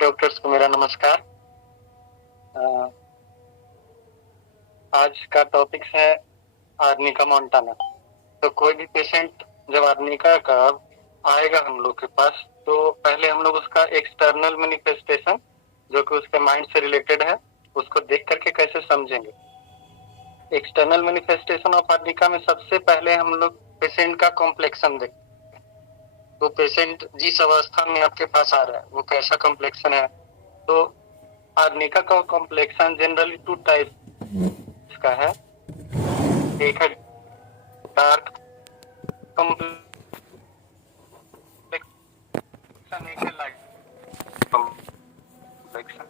Doctors को मेरा नमस्कार। अ, आज का टॉपिक है आर्निका मोंटाना। तो कोई भी पेशेंट जब आर्निका का आएगा हम लोग के पास, तो पहले हम लोग उसका एक्सटर्नल मैनिफेस्टेशन जो कि उसके माइंड से रिलेटेड है उसको देख करके कैसे समझेंगे। एक्सटर्नल मैनिफेस्टेशन ऑफ आर्निका में सबसे पहले हम लोग पेशेंट का कॉम्प्लेक्शन देखते हैं। तो पेशेंट जिस अवस्था में आपके पास आ रहा है वो कैसा कॉम्प्लेक्शन है। तो आर्निका का कॉम्प्लेक्शन जनरली टू टाइप का है। एक है डार्क कॉम्प्लेक्शन, एक है लाइट कॉम्प्लेक्शन।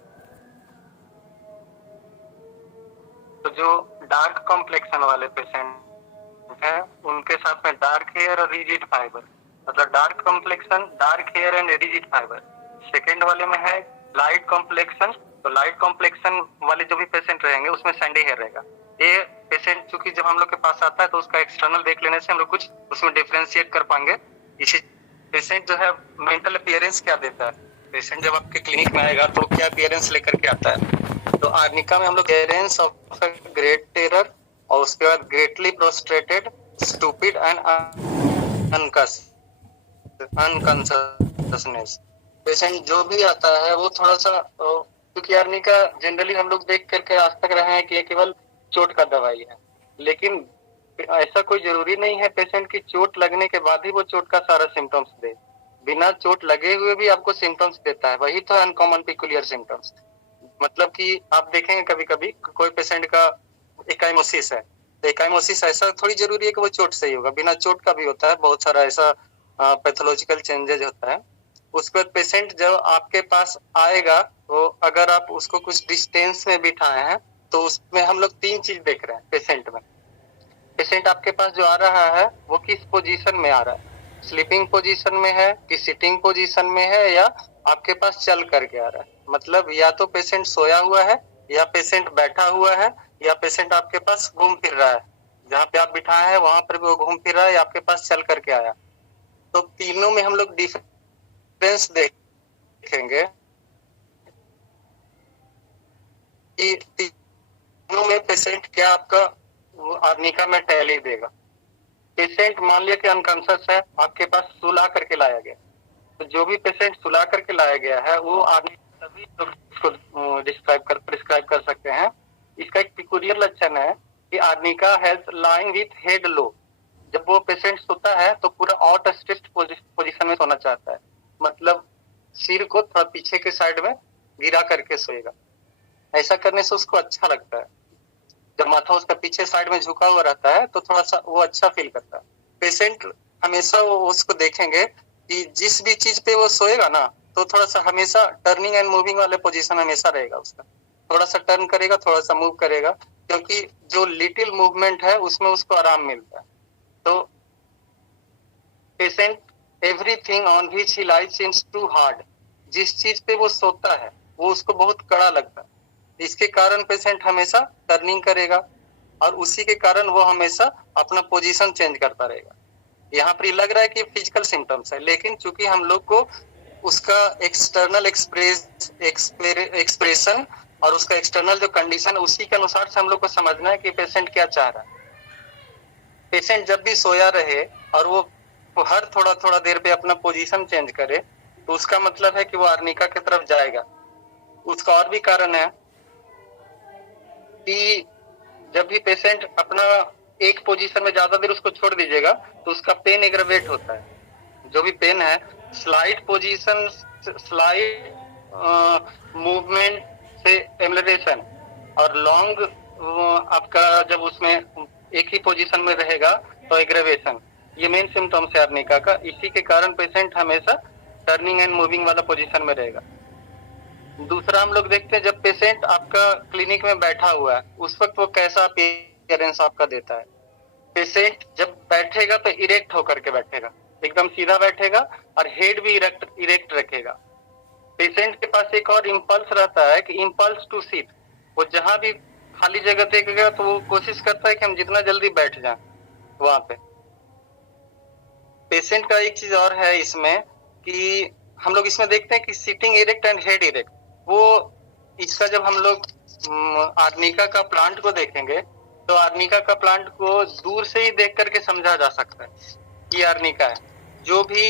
तो जो डार्क कॉम्प्लेक्शन वाले पेशेंट हैं उनके साथ में डार्क हेयर और रिजिड फाइबर, मतलब dark complexion, dark hair and rigid fibre. Second वाले में है लाइट कॉम्प्लेक्शन। तो लाइट कॉम्प्लेक्शन वाले जो भी पेशेंट रहेंगे उसमें सैंडी हेयर रहेगा। ये पेशेंट चूंकि जब हम लोग के पास आता है तो उसका एक्सटर्नल देख लेने से हम लोग कुछ उसमें डिफ्रेंशिएट कर पाएंगे। इसी पेशेंट जो है मेंटल अपीयरेंस क्या देता है, पेशेंट जब आपके क्लिनिक में आएगा तो क्या अपीयरेंस लेकर के आता है। तो आर्निका में हम लोग अपीयरेंस ऑफ ग्रेट टेरर और उसके बाद greatly prostrated, stupid and unconsciousness. Patient जो भी आता है वो थोड़ा सा, क्योंकि आर्निका जनरली हम लोग देख करके आज तक रहे हैं कि ये केवल चोट का दवाई है, लेकिन ऐसा कोई जरूरी नहीं है पेशेंट की चोट लगने के बाद ही वो चोट का सारा सिम्टम्स दे। बिना चोट लगे हुए भी आपको सिम्टम्स देता है, वही तो अनकॉमन पिकुलियर सिम्टम्स। मतलब कि आप देखेंगे कभी कभी कोई पेशेंट का एकाइमोसिस है, तो एकाइमोसिस ऐसा थोड़ी जरूरी है कि वो चोट से ही होगा, बिना चोट का भी होता है। बहुत सारा ऐसा पैथोलॉजिकल चेंजेज होता है। उसके बाद पेशेंट जब आपके पास आएगा तो अगर आप उसको कुछ डिस्टेंस में बिठाए हैं तो उसमें हम लोग तीन चीज देख रहे हैं पेशेंट में। पेशेंट आपके पास जो आ रहा है वो किस पोजीशन में आ रहा है, स्लीपिंग पोजीशन में है कि सिटिंग पोजीशन में है, या आपके पास चल करके आ रहा है। मतलब या तो पेशेंट सोया हुआ है, या पेशेंट बैठा हुआ है, या पेशेंट आपके पास घूम फिर रहा है। जहाँ पे आप बिठाए हैं वहां पर भी वो घूम फिर रहा है या आपके पास चल करके आया। तो तीनों में हम लोग डिफरेंस देखेंगे कि तीनों में पेशेंट क्या आपका आर्निका में टैली देगा। पेशेंट मान लिया कि अनकॉन्शियस है, आपके पास सुला करके लाया गया, तो जो भी पेशेंट सुला करके लाया गया है वो आर्निका सभी इसको प्रिस्क्राइब कर सकते हैं। इसका एक पिकुलियर लक्षण है कि Arnica has lying with head low. जब वो पेशेंट सोता है तो पूरा आउट स्ट्रेच्ड पोजीशन में सोना चाहता है, मतलब सिर को थोड़ा पीछे के साइड में गिरा करके सोएगा। ऐसा करने से उसको अच्छा लगता है। जब माथा उसका पीछे साइड में झुका हुआ रहता है तो थोड़ा सा वो अच्छा फील करता है। पेशेंट हमेशा वो उसको देखेंगे कि जिस भी चीज पे वो सोएगा ना तो थोड़ा सा हमेशा टर्निंग एंड मूविंग वाले पोजीशन हमेशा रहेगा उसका। थोड़ा सा टर्न करेगा, थोड़ा सा मूव करेगा, क्योंकि जो लिटिल मूवमेंट है उसमें उसको आराम मिलता है। तो patient everything on which he lies seems too hard, जिस चीज पे वो सोता है वो उसको बहुत कड़ा लगता है। इसके कारण पेशेंट हमेशा टर्निंग करेगा और उसी के कारण वो हमेशा अपना पोजीशन चेंज करता रहेगा। यहाँ पर लग रहा है कि फिजिकल सिम्टम्स है, लेकिन चूंकि हम लोग को उसका एक्सटर्नल एक्सप्रेशन और उसका एक्सटर्नल जो कंडीशन है उसी के अनुसार से हम लोग को समझना है कि पेशेंट क्या चाह रहा है। पेशेंट जब भी सोया रहे और वो हर थोड़ा थोड़ा देर पे अपना पोजीशन चेंज करे तो उसका मतलब है कि वो आर्निका की तरफ जाएगा। उसका और भी कारण है कि जब भी पेशेंट अपना एक पोजीशन में ज्यादा देर उसको छोड़ दीजिएगा तो उसका पेन एग्रवेट होता है। जो भी पेन है, स्लाइड पोजीशन, स्लाइड मूवमेंट से एमलेशन और लॉन्ग आपका जब उसमें एक ही पोजीशन में रहेगा तो एग्रेवेशन, ये मेन सिम्टम्स है आर्निका का। इसी के कारण पेशेंट हमेशा टर्निंग एंड मूविंग वाला पोजीशन में रहेगा। दूसरा हम लोग देखते हैं जब पेशेंट आपका क्लिनिक में बैठा हुआ है उस वक्त वो कैसा अपीयरेंस आपका देता है। पेशेंट जब बैठेगा तो इरेक्ट होकर के बैठेगा, एकदम सीधा बैठेगा और हेड भी इरेक्ट रखेगा। पेशेंट के पास एक और इम्पल्स रहता है कि इम्पल्स टू सीट। वो जहां भी खाली जगह देखेगा तो वो कोशिश करता है कि हम जितना जल्दी बैठ जाएं वहां पे। पेशेंट का एक चीज और है इसमें कि हम लोग इसमें देखते हैं कि sitting erect and head erect, वो इसका जब हम लोग आर्निका का प्लांट को देखेंगे तो आर्निका का प्लांट को दूर से ही देख करके समझा जा सकता है कि आर्निका है। जो भी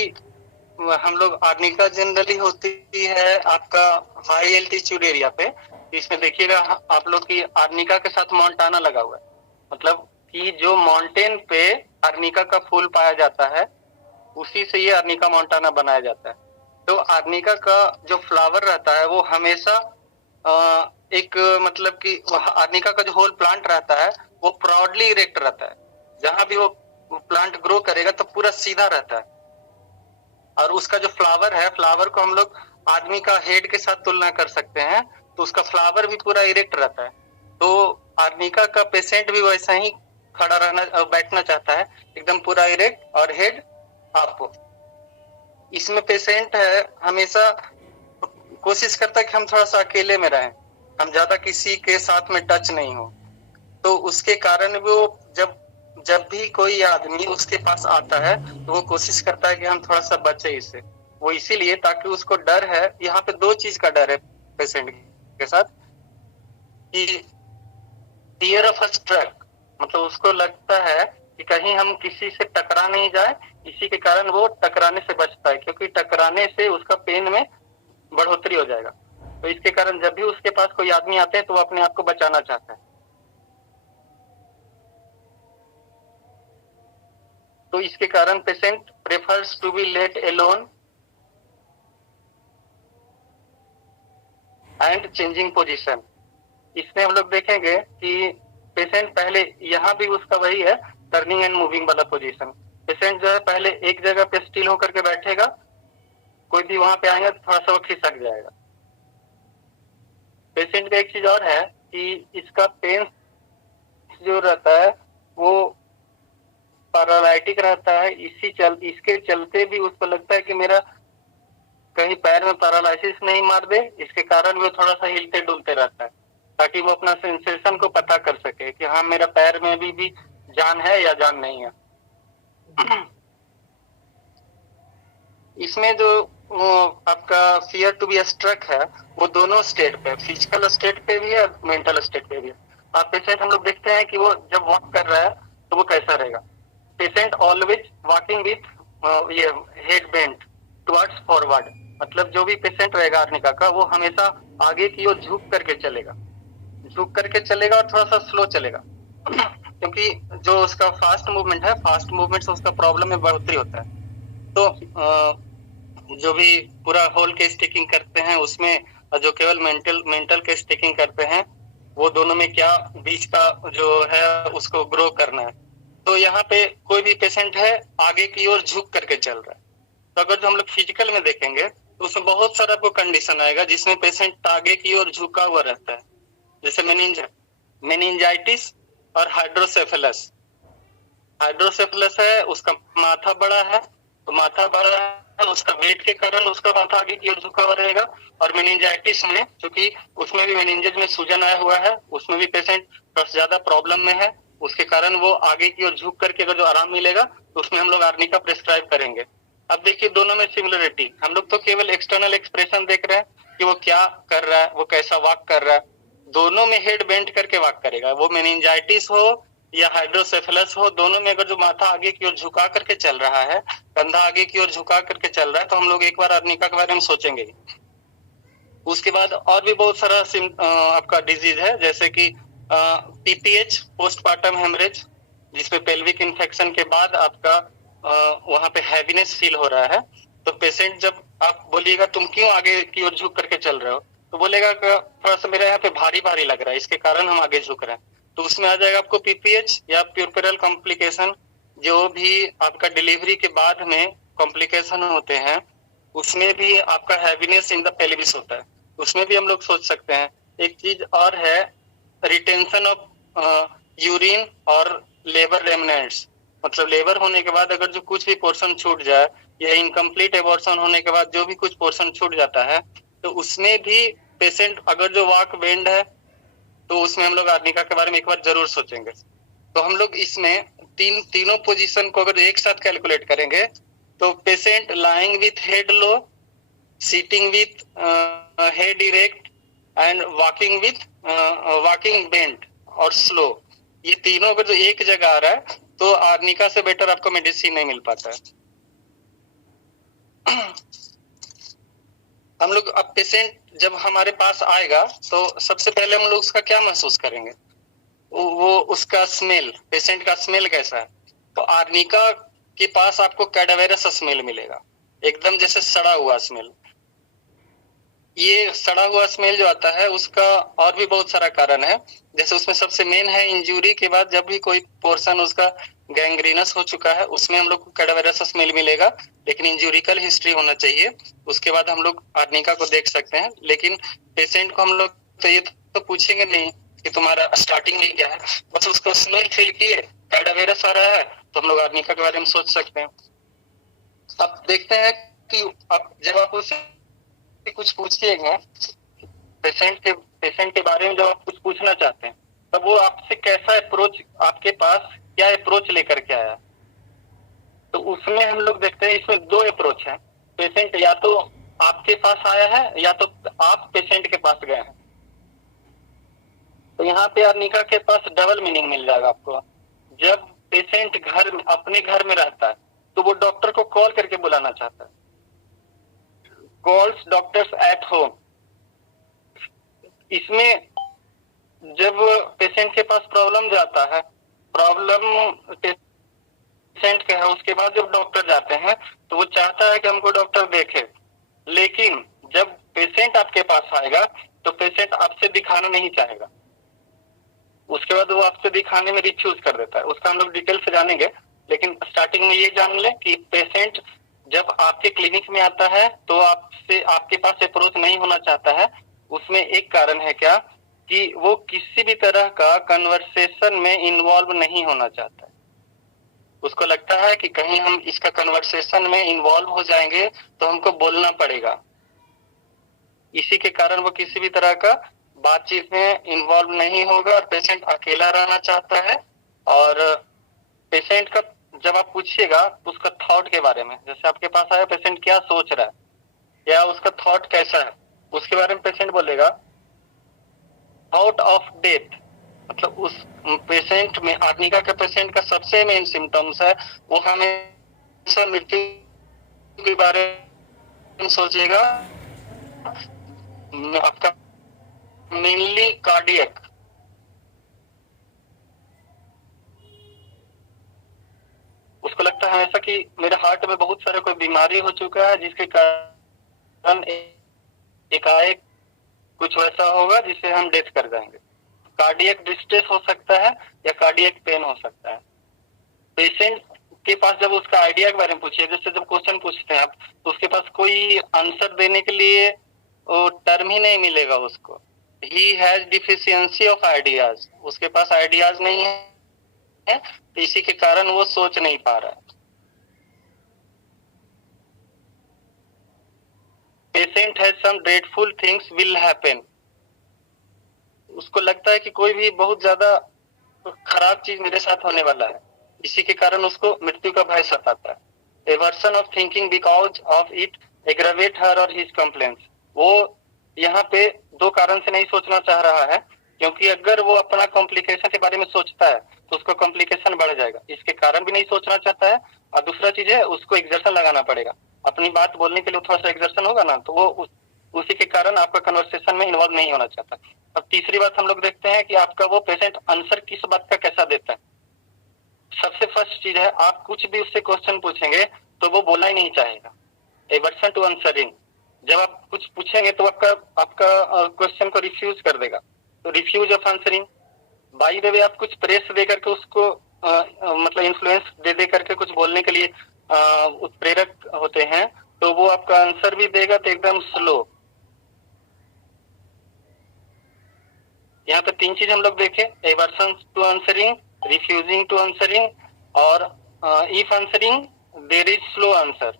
हम लोग आर्निका जनरली होती है आपका हाई एल्टीट्यूड एरिया पे, इसमें देखिएगा आप लोग की आर्निका के साथ मोंटाना लगा हुआ है, मतलब कि जो माउंटेन पे आर्निका का फूल पाया जाता है उसी से ये आर्निका मोंटाना बनाया जाता है। तो आर्निका का जो फ्लावर रहता है वो हमेशा एक मतलब कि आर्निका का जो होल प्लांट रहता है वो प्राउडली इरेक्ट रहता है। जहां भी वो प्लांट ग्रो करेगा तो पूरा सीधा रहता है, और उसका जो फ्लावर है, फ्लावर को हम लोग आदमी का हेड के साथ तुलना कर सकते हैं, तो उसका फ्लावर भी पूरा इरेक्ट रहता है। तो आर्निका का पेशेंट भी वैसा ही खड़ा रहना बैठना चाहता है, एकदम पूरा इरेक्ट और हेड अप। इसमें पेशेंट है हमेशा कोशिश करता है कि हम थोड़ा सा अकेले में रहें, हम ज्यादा किसी के साथ में टच नहीं हो। तो उसके कारण वो जब भी कोई आदमी उसके पास आता है तो वो कोशिश करता है कि हम थोड़ा सा बचे इससे। वो इसीलिए ताकि उसको डर है, यहाँ पे दो चीज का डर है पेशेंट के साथ, कि फियर ऑफ स्ट्रक, मतलब उसको लगता है कि कहीं हम किसी से टकरा नहीं जाए, इसी के कारण वो टकराने से बचता है, क्योंकि टकराने से उसका पेन में बढ़ोतरी हो जाएगा। तो इसके कारण जब भी उसके पास कोई आदमी आते हैं तो वो अपने आप को बचाना चाहता है। तो इसके कारण patient prefers to be let alone and changing position. इसमें हम लोग देखेंगे कि पेशेंट पहले, यहाँ भी उसका वही है टर्निंग एंड मूविंग वाला पोजीशन। पेशेंट जो है पहले एक जगह पे स्टिल होकर के बैठेगा, कोई भी वहां पे आएगा तो थोड़ा सा वो खिसक जाएगा। पेशेंट का एक चीज और है कि इसका पेन जो रहता है वो पैरालाइटिक रहता है, इसके चलते भी उसको लगता है कि मेरा कहीं पैर में पैरालिसिस नहीं मार दे, इसके कारण वो थोड़ा सा हिलते डुलते रहता है, ताकि वो अपना सेंसेशन को पता कर सके कि हाँ मेरा पैर में भी जान है या जान नहीं है। इसमें जो आपका फियर टू बी स्ट्रक है वो दोनों स्टेट पे, फिजिकल स्टेट पे भी है, मेंटल स्टेट पे भी है। आप पेशेंट हम लोग देखते हैं कि वो जब वॉक कर रहा है तो वो कैसा रहेगा। पेशेंट ऑलवेज वॉकिंग विथ ये हेड बेंट टुवर्ड्स फॉरवर्ड, मतलब जो भी पेशेंट रहेगा आर्निका का वो हमेशा आगे की ओर झुक करके चलेगा, झुक करके चलेगा और थोड़ा सा स्लो चलेगा। क्योंकि जो उसका फास्ट मूवमेंट है, फास्ट मूवमेंट से उसका प्रॉब्लम में बढ़ोतरी होता है। तो जो भी पूरा होल के स्टिकिंग करते हैं उसमें, जो केवल मेंटल के स्टिकिंग करते हैं, वो दोनों में क्या बीच का जो है उसको ग्रो करना है। तो यहाँ पे कोई भी पेशेंट है आगे की ओर झुक करके चल रहा है, तो अगर जो हम लोग फिजिकल में देखेंगे तो उसमें बहुत सारा को कंडीशन आएगा जिसमें पेशेंट आगे की ओर झुका हुआ रहता है, जैसे मेनिंजाइटिस और हाइड्रोसेफेलस। हाइड्रोसेफेलस है उसका माथा बड़ा है, तो माथा बड़ा है उसका वेट के कारण उसका माथा आगे की ओर झुका हुआ रहेगा। और मेनिंजाइटिस में क्योंकि उसमें भी मेनिंजेस में सूजन आया हुआ है, उसमें भी पेशेंट थोड़ा ज्यादा प्रॉब्लम में है, उसके कारण वो आगे की ओर झुक करके अगर जो आराम मिलेगा तो उसमें हम लोग आर्निका प्रिस्क्राइब करेंगे। अब देखिए दोनों में सिमिलरिटी, हम लोग तो केवल एक्सटर्नल एक्सप्रेशन देख रहे हैं कि वो क्या कर रहा है, वो कैसा वॉक कर रहा है। दोनों में हेड बेंड करके वॉक करेगा, वो मेनिंजाइटिस हो या हाइड्रोसेफेलस हो, दोनों में अगर जो माथा आगे की ओर झुका करके चल रहा है, कंधा आगे की ओर झुका करके चल रहा है, तो हम लोग एक बार आर्निका के बारे में सोचेंगे। उसके बाद और भी बहुत सारा आपका डिजीज है, जैसे कि पीपीएच पोस्टपार्टम हेमरेज, जिसमें पेल्विक इन्फेक्शन के बाद आपका वहां पे हैवीनेस फील हो रहा है। तो पेशेंट जब आप बोलिएगा तुम क्यों आगे की ओर झुक करके चल रहे हो, तो बोलेगा थोड़ा सा मेरा यहाँ पे भारी भारी लग रहा है, इसके कारण हम आगे झुक रहे हैं। तो उसमें आ जाएगा आपको पीपीएच या प्यूरपेरल कॉम्प्लिकेशन। जो भी आपका डिलीवरी के बाद में कॉम्प्लिकेशन होते हैं उसमें भी आपका हैवीनेस इन द पेल्विस होता है, उसमें भी हम लोग सोच सकते हैं। एक चीज और है रिटेंशन ऑफ यूरिन और लेबर रेमनेंट्स, मतलब लेबर होने के बाद अगर जो कुछ भी पोर्शन छूट जाए या इनकम्प्लीट एबॉर्शन होने के बाद जो भी कुछ पोर्शन छूट जाता है, तो उसमें भी पेशेंट अगर जो वॉक बेंड है तो उसमें हम लोग आर्निका के बारे में एक बार जरूर सोचेंगे। तो हम लोग इसमें तीनों पोजीशन को अगर एक साथ कैलकुलेट करेंगे तो patient lying with head low sitting with head erect and walking bent और स्लो, ये तीनों अगर जो एक जगह आ रहा है तो आर्निका से बेटर आपको मेडिसिन नहीं मिल पाता है। हम लोग अब पेशेंट जब हमारे पास आएगा तो सबसे पहले हम लोग उसका क्या महसूस करेंगे, वो उसका स्मेल, पेशेंट का स्मेल कैसा है। तो आर्निका के पास आपको कैडावेरस स्मेल मिलेगा, एकदम जैसे सड़ा हुआ स्मेल। ये सड़ा हुआ स्मेल जो आता है उसका और भी बहुत सारा कारण है, जैसे उसमें सबसे मेन है इंजरी के बाद जब भी कोई पोर्शन उसका गैंग्रीनस हो चुका है उसमें हम लोग को कैडावेरस स्मेल मिलेगा, लेकिन इंजूरिकल हिस्ट्री होना चाहिए, उसके बाद हम लोग आर्निका को देख सकते हैं। लेकिन पेशेंट को हम लोग तो ये तो पूछेंगे नहीं कि तुम्हारा स्टार्टिंग में क्या है, बस उसको स्मेल फील किए कैडावेरस आ रहा है तो हम लोग आर्निका के बारे में सोच सकते हैं। अब देखते हैं कि अब जब आप उससे कुछ पूछिएगा पेशेंट के बारे में, जब आप कुछ पूछना चाहते हैं तब वो आपसे कैसा अप्रोच, आपके पास क्या अप्रोच लेकर के आया, तो उसमें हम लोग देखते हैं इसमें दो अप्रोच है। पेशेंट या तो आपके पास आया है या तो आप पेशेंट के पास गए हैं। तो यहाँ पे आर्निका के पास डबल मीनिंग मिल जाएगा आपको। जब पेशेंट अपने घर में रहता है तो वो डॉक्टर को कॉल करके बुलाना चाहता है, कॉल्स डॉक्टर्स एट होम। इसमें जब पेशेंट के पास प्रॉब्लम जाता है, प्रॉब्लम पेशेंट का है, उसके बाद जब डॉक्टर जाते हैं तो वो चाहता है कि हमको डॉक्टर देखे, लेकिन जब पेशेंट आपके पास आएगा तो पेशेंट आपसे दिखाना नहीं चाहेगा, उसके बाद वो आपसे दिखाने में रिफ्यूज कर देता है। उसका हम लोग डिटेल से जानेंगे, लेकिन स्टार्टिंग में ये जान ले कि पेशेंट जब आपके क्लिनिक में आता है तो आपसे आपके पास अप्रोच नहीं होना चाहता है। उसमें एक कारण है क्या कि वो किसी भी तरह का कन्वर्सेशन में इन्वॉल्व नहीं होना चाहता है। उसको लगता है कि कहीं हम इसका कन्वर्सेशन में इन्वॉल्व हो जाएंगे तो हमको बोलना पड़ेगा, इसी के कारण वो किसी भी तरह का बातचीत में इन्वॉल्व नहीं होगा और पेशेंट अकेला रहना चाहता है। और पेशेंट का जब आप पूछिएगा उसका थॉट के बारे में, जैसे आपके पास आया पेशेंट क्या सोच रहा है या उसका थॉट कैसा है, उसके बारे में पेशेंट बोलेगा थॉट ऑफ डेथ। मतलब उस पेशेंट में, आर्निका के पेशेंट का सबसे मेन सिम्टम्स है वो हमेशा मृत्यु के बारे में सोचेगा, आपका मेनली कार्डियक। उसको लगता है हमेशा कि मेरे हार्ट में बहुत सारे कोई बीमारी हो चुका है जिसके कारण एकाएक कुछ वैसा होगा जिससे हम डेथ कर जाएंगे। कार्डियक डिस्ट्रेस हो सकता है या कार्डियक पेन हो सकता है। पेशेंट के पास जब उसका आइडिया के बारे में पूछिए, जैसे जब क्वेश्चन पूछते हैं आप तो उसके पास कोई आंसर देने के लिए वो टर्म ही नहीं मिलेगा उसको। He has deficiency of ideas, उसके पास आइडियाज नहीं है, तो इसी के कारण वो सोच नहीं पा रहा है। Patient has some dreadful things will happen, उसको लगता है कि कोई भी बहुत ज्यादा खराब चीज मेरे साथ होने वाला है, इसी के कारण उसको मृत्यु का भय सताता है। Aversion of thinking because of it aggravate her और हिज कंप्लेंट्स, वो यहाँ पे दो कारण से नहीं सोचना चाह रहा है, क्योंकि अगर वो अपना कॉम्प्लिकेशन के बारे में सोचता है तो उसको कॉम्प्लिकेशन बढ़ जाएगा, इसके कारण भी नहीं सोचना चाहता है। और दूसरा चीज है उसको एक्सर्शन लगाना पड़ेगा, अपनी बात बोलने के लिए थोड़ा सा एक्सर्शन होगा ना, तो वो उसी के कारण आपका कन्वर्सेशन में इन्वॉल्व नहीं होना चाहता। अब तीसरी बात हम लोग देखते हैं कि आपका वो पेशेंट आंसर किस बात का कैसा देता है। सबसे फर्स्ट चीज है, आप कुछ भी उससे क्वेश्चन पूछेंगे तो वो बोलना ही नहीं चाहेगा, एवर्सन टू आंसरिंग। जब आप कुछ पूछेंगे तो आपका क्वेश्चन को रिफ्यूज कर देगा, तो refuse of answering. By the way आप कुछ प्रेस दे करके उसको मतलब इन्फ्लुएंस दे करके कुछ बोलने के लिए उत्प्रेरक होते हैं, तो वो आपका आंसर भी देगा तो एकदम स्लो। यहाँ पे तीन चीज हम लोग देखे, aversion to answering, refusing to answering और if answering there is slow answer.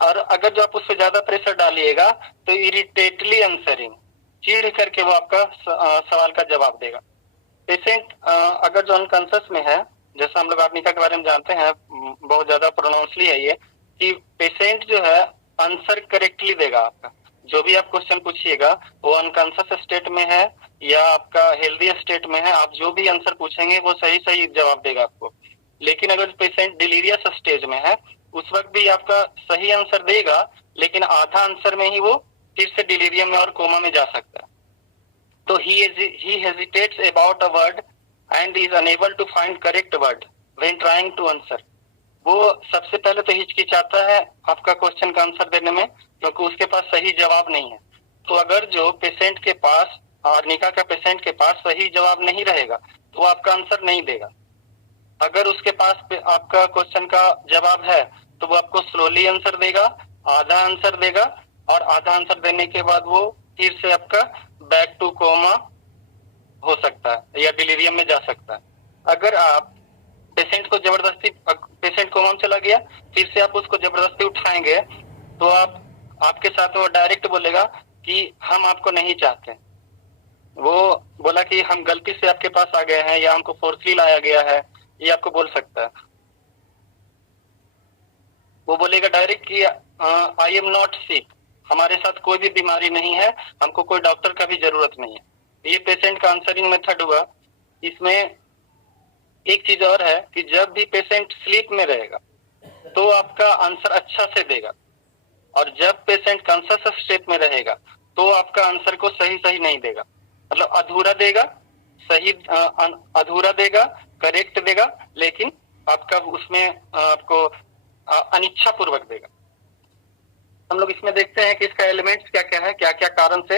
और अगर जो आप उस पर ज्यादा प्रेशर डालिएगा तो इरिटेटली आंसरिंग, चिढ़ करके वो आपका सवाल का जवाब देगा। पेशेंट अगर जो अनकॉन्शियस में है, जैसा हम लोग आर्निका के बारे में जानते हैं बहुत ज्यादा प्रोनाउंसली है ये, कि पेशेंट जो है आंसर करेक्टली देगा आपका, जो भी आप क्वेश्चन पूछिएगा वो अनकॉन्शियस स्टेट में है या आपका हेल्दी स्टेट में है, आप जो भी आंसर पूछेंगे वो सही सही जवाब देगा आपको। लेकिन अगर पेशेंट डिलीरियस स्टेज में है उस वक्त भी आपका सही आंसर देगा, लेकिन आधा आंसर में ही वो फिर से डिलीरियम में और कोमा में जा सकता है। तो he hesitates about a word and is unable to find correct word when trying to answer. वो सबसे पहले तो हिचकिचाता है आपका क्वेश्चन का आंसर देने में, क्योंकि उसके पास सही जवाब नहीं है। तो अगर जो पेशेंट के पास, आर्निका का पेशेंट के पास सही जवाब नहीं रहेगा तो वो आपका आंसर नहीं देगा। अगर उसके पास आपका क्वेश्चन का जवाब है तो वो आपको स्लोली आंसर देगा, आधा आंसर देगा, और आधा आंसर देने के बाद वो फिर से आपका बैक टू कोमा हो सकता है या डिलीरियम में जा सकता है। अगर आप पेशेंट को जबरदस्ती, पेशेंट कोमा में चला गया, फिर से आप उसको जबरदस्ती उठाएंगे तो आपके साथ वो डायरेक्ट बोलेगा कि हम आपको नहीं चाहते। वो बोला कि हम गलती से आपके पास आ गए हैं या हमको फोर्सली लाया गया है, ये आपको बोल सकता है। वो बोलेगा डायरेक्ट कि आई एम नॉट सिक, हमारे साथ कोई भी बीमारी नहीं है, हमको कोई डॉक्टर का भी जरूरत नहीं है। ये पेशेंट का आंसरिंग मेथड हुआ। इसमें एक चीज और है कि जब भी पेशेंट स्लीप में रहेगा तो आपका आंसर अच्छा से देगा, और जब पेशेंट कॉन्शियस स्टेट में रहेगा तो आपका आंसर को सही सही नहीं देगा, मतलब अधूरा देगा, सही अधूरा देगा, करेक्ट देगा, लेकिन आपका उसमें आपको अनिच्छा पूर्वक देगा। हम लोग इसमें देखते हैं कि इसका एलिमेंट्स क्या क्या है, क्या क्या कारण से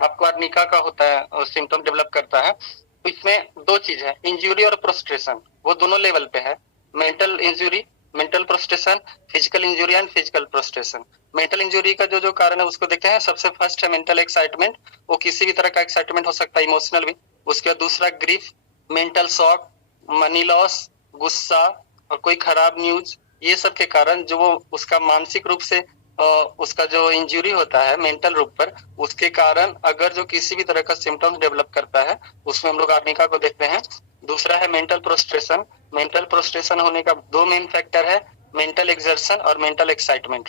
आपको आर्निका का होता है, सिम्टम डेवलप करता है। तो इसमें दो चीज है, इंजुरी और प्रोस्ट्रेशन, वो दोनों लेवल पे है। Mental injury, mental prostration, physical injury and physical prostration. Mental injury का जो जो कारण है उसको देखते हैं। सबसे फर्स्ट है मेंटल एक्साइटमेंट, वो किसी भी तरह का एक्साइटमेंट हो सकता है, इमोशनल भी। उसके बाद दूसरा grief, mental shock, money loss, गुस्सा और कोई खराब न्यूज, ये सब के कारण जो वो उसका मानसिक रूप से उसका जो इंजुरी होता है मेंटल रूप पर, उसके कारण अगर जो किसी भी तरह का सिम्टम्स डेवलप करता है उसमें हम लोग आर्निका को देखते हैं। दूसरा है मेंटल प्रोस्ट्रेशन। मेंटल प्रोस्ट्रेशन होने का दो मेन फैक्टर है, मेंटल एक्सर्शन और मेंटल एक्साइटमेंट।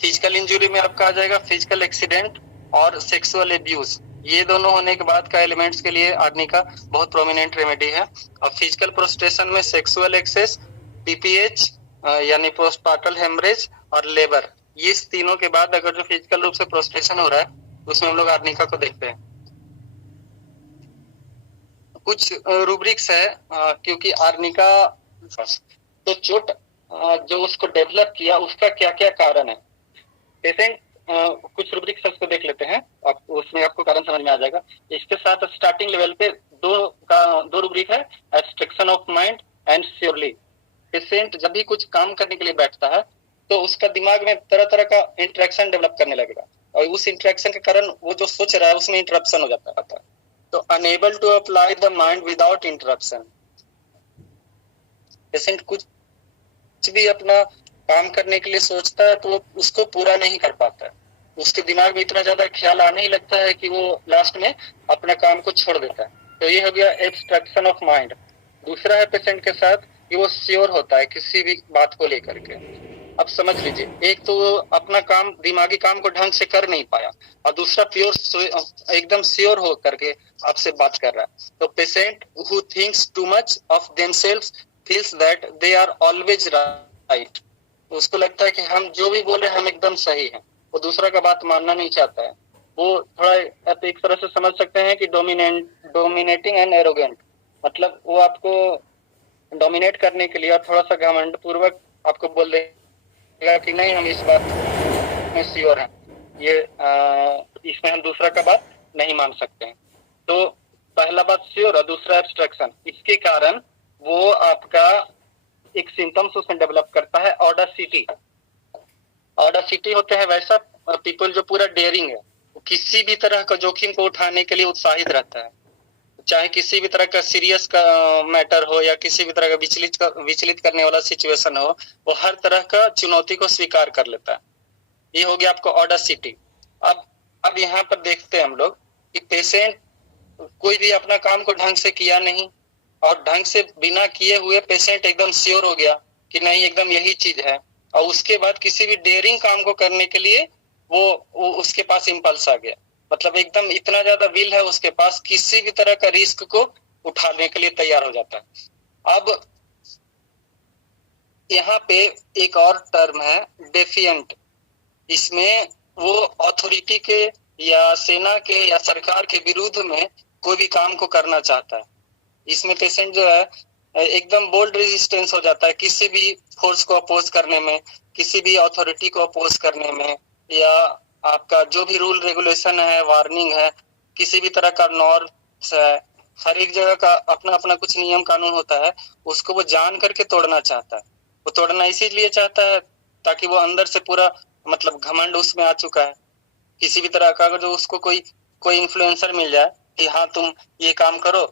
फिजिकल इंजुरी में आपका आ जाएगा फिजिकल एक्सीडेंट और सेक्सुअल एब्यूज, ये दोनों होने के बाद का एलिमेंट्स के लिए आर्निका बहुत प्रोमिनेंट रेमेडी है। और फिजिकल प्रोस्ट्रेशन में सेक्सुअल एक्सेस, पीपीएच यानी पोस्टपार्टल हेमरेज और लेबर, ये तीनों के बाद अगर जो फिजिकल रूप से प्रोस्ट्रेशन हो रहा है उसमें हम लोग आर्निका को देखते हैं। कुछ रूब्रिक्स है, क्योंकि आर्निका तो चोट जो उसको डेवलप किया उसका क्या क्या कारण है। पेशेंट कुछ रूब्रिक्स उसको देख लेते हैं, आप उसमें आपको कारण समझ में आ जाएगा। इसके साथ स्टार्टिंग लेवल पे दो रूब्रिक है, abstraction of mind and surely. Patient जब भी कुछ काम करने के लिए बैठता है तो उसका दिमाग में तरह तरह का इंटरेक्शन डेवलप करने लगेगा, और उस इंटरेक्शन के कारण वो जो सोच रहा है उसमें इंटरप्शन हो जाता है। तो unable to apply the mind without interruption, patient कुछ भी अपना काम करने के लिए सोचता है तो उसको पूरा नहीं कर पाता है, उसके दिमाग में इतना ज्यादा ख्याल आने ही लगता है कि वो लास्ट में अपना काम को छोड़ देता है। तो ये हो गया एब्स्ट्रैक्शन ऑफ माइंड। दूसरा है पेशेंट के साथ कि वो श्योर होता है किसी भी बात को लेकर के। अब समझ लीजिए, एक तो अपना काम, दिमागी काम को ढंग से कर नहीं पाया, और दूसरा प्योर एकदम श्योर हो करके आपसे बात कर रहा है। तो patient who thinks too much of themselves feels that they are always right, उसको लगता है कि हम जो भी बोले हम एकदम सही हैं, वो दूसरा का बात मानना नहीं चाहता है। वो थोड़ा आप एक तरह से समझ सकते हैं कि डोमिनेटिंग एंड एरोगेंट, मतलब वो आपको डोमिनेट करने के लिए और थोड़ा सा घमंड पूर्वक आपको बोल देगा कि नहीं हम इस बात में श्योर हैं, ये इसमें हम दूसरा का बात नहीं मान सकते हैं। तो पहला बात श्योर और दूसरा एब्स्ट्रैक्शन, इसके कारण वो आपका एक सिम्टम्स उसमें डेवलप करता है ऑडासिटी। ऑडासिटी होते हैं वैसा पीपल जो पूरा डेयरिंग है, किसी भी तरह का जोखिम को उठाने के लिए उत्साहित रहता है, चाहे किसी भी तरह का सीरियस का मैटर हो या किसी भी तरह का विचलित करने वाला सिचुएशन हो, वो हर तरह का चुनौती को स्वीकार कर लेता है। ये हो गया आपको ऑडासिटी। अब यहाँ पर देखते हैं हम लोग कि पेशेंट कोई भी अपना काम को ढंग से किया नहीं, और ढंग से बिना किए हुए पेशेंट एकदम श्योर हो गया कि नहीं एकदम यही चीज है, और उसके बाद किसी भी डेयरिंग काम को करने के लिए वो उसके पास इम्पल्स आ गया। मतलब एकदम इतना ज्यादा विल है उसके पास, किसी भी तरह का रिस्क को उठाने के लिए तैयार हो जाता है। अब यहाँ पे एक और टर्म है डेफिएंट। इसमें वो अथॉरिटी के या सेना के या सरकार के विरुद्ध में कोई भी काम को करना चाहता है। इसमें पेशेंट जो है एकदम बोल्ड रेजिस्टेंस हो जाता है किसी भी फोर्स को अपोज करने में, किसी भी अथॉरिटी को अपोज करने में, या आपका जो भी रूल रेगुलेशन है, वार्निंग है, किसी भी तरह का नॉर्म्स है, हर एक जगह का अपना अपना कुछ नियम कानून होता है, उसको वो जान करके तोड़ना चाहता है। वो तोड़ना इसीलिए चाहता है ताकि वो अंदर से पूरा मतलब घमंड उसमें आ चुका है। किसी भी तरह का अगर जो उसको कोई इन्फ्लुएंसर मिल जाए कि हाँ तुम ये काम करो,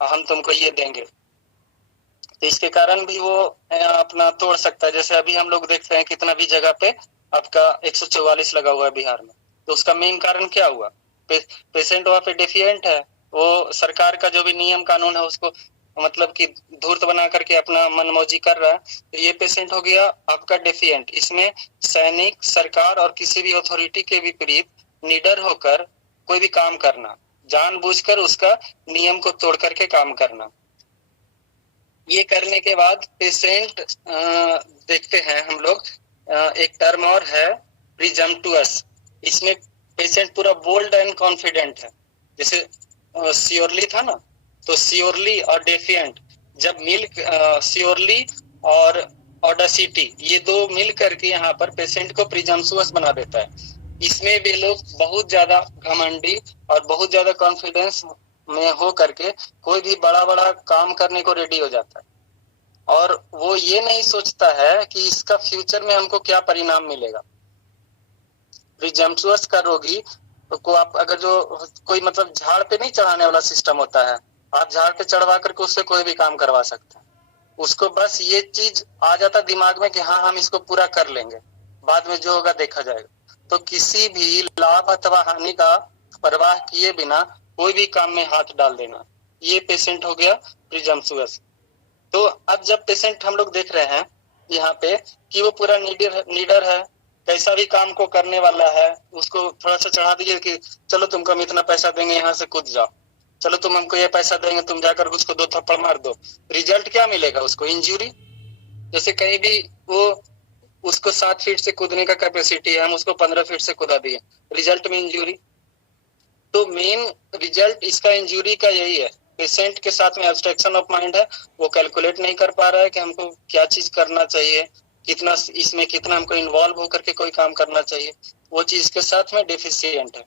हम तुमको ये देंगे, तो इसके कारण भी वो अपना तोड़ सकता है। जैसे अभी हम लोग देखते हैं कितना भी जगह पे आपका 144 लगा हुआ है बिहार में, तो उसका मेन कारण क्या हुआ? पेशेंट वहाँ पे डेफिएंट है, वो सरकार का जो भी नियम कानून है उसको मतलब कि धूर्त बना करके अपना मनमौजी कर रहा है, तो ये पेशेंट हो गया आपका डेफिएंट। इसमें सैनिक, सरकार और किसी भी अथॉरिटी के विपरीत निडर होकर कोई भी काम करना, जानबूझकर उसका नियम को तोड़ करके काम करना। ये करने के बाद पेशेंट देखते हैं हम लोग एक टर्म और है प्रिजम्पटुअस। इसमें पेशेंट पूरा बोल्ड एंड कॉन्फिडेंट है। जैसे श्योरली था ना, तो श्योरली और डेफिएंट जब मिल श्योरली और ऑडासिटी ये दो मिल करके यहाँ पर पेशेंट को प्रिजम्पटुअस बना देता है। इसमें भी लोग बहुत ज्यादा घमंडी और बहुत ज्यादा कॉन्फिडेंस में हो करके कोई भी बड़ा बड़ा काम करने को रेडी हो जाता है, और वो ये नहीं सोचता है कि इसका फ्यूचर में हमको क्या परिणाम मिलेगा। प्रिजम्पटुअस का रोगी को आप अगर जो कोई मतलब झाड़ पे नहीं चढ़ाने वाला सिस्टम होता है, आप झाड़ पे चढ़वा करके उससे कोई भी काम करवा सकते हैं। उसको बस ये चीज आ जाता दिमाग में कि हाँ हम इसको पूरा कर लेंगे, बाद में जो होगा देखा जाएगा। तो किसी भी लाभ अथवा हानि का परवाह किए बिना कोई भी काम में हाथ डाल देना, ये पेशेंट हो गया प्रिजम्पटुअस। तो अब जब पेशेंट हम लोग देख रहे हैं यहाँ पे कि वो पूरा नीडर है, कैसा भी काम को करने वाला है, उसको थोड़ा सा चढ़ा दीजिए कि चलो तुमको हम इतना पैसा देंगे, यहाँ से कूद जाओ, चलो तुम हमको ये पैसा देंगे, तुम जाकर उसको 2 थप्पड़ मार दो। रिजल्ट क्या मिलेगा उसको? इंजरी। जैसे कहीं भी वो उसको 7 फीट से कूदने का कैपेसिटी है, हम उसको 15 फीट से कूदा दिए, रिजल्ट में इंजरी। तो मेन रिजल्ट इसका इंजरी का यही है। पेशेंट के साथ में एब्स्ट्रैक्शन ऑफ माइंड है, वो कैलकुलेट नहीं कर पा रहा है कि हमको क्या चीज करना चाहिए, कितना इसमें कितना हमको इन्वॉल्व होकर के कोई काम करना चाहिए, वो चीज के साथ में डेफिशिएंट है।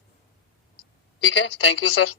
ठीक है, थैंक यू सर।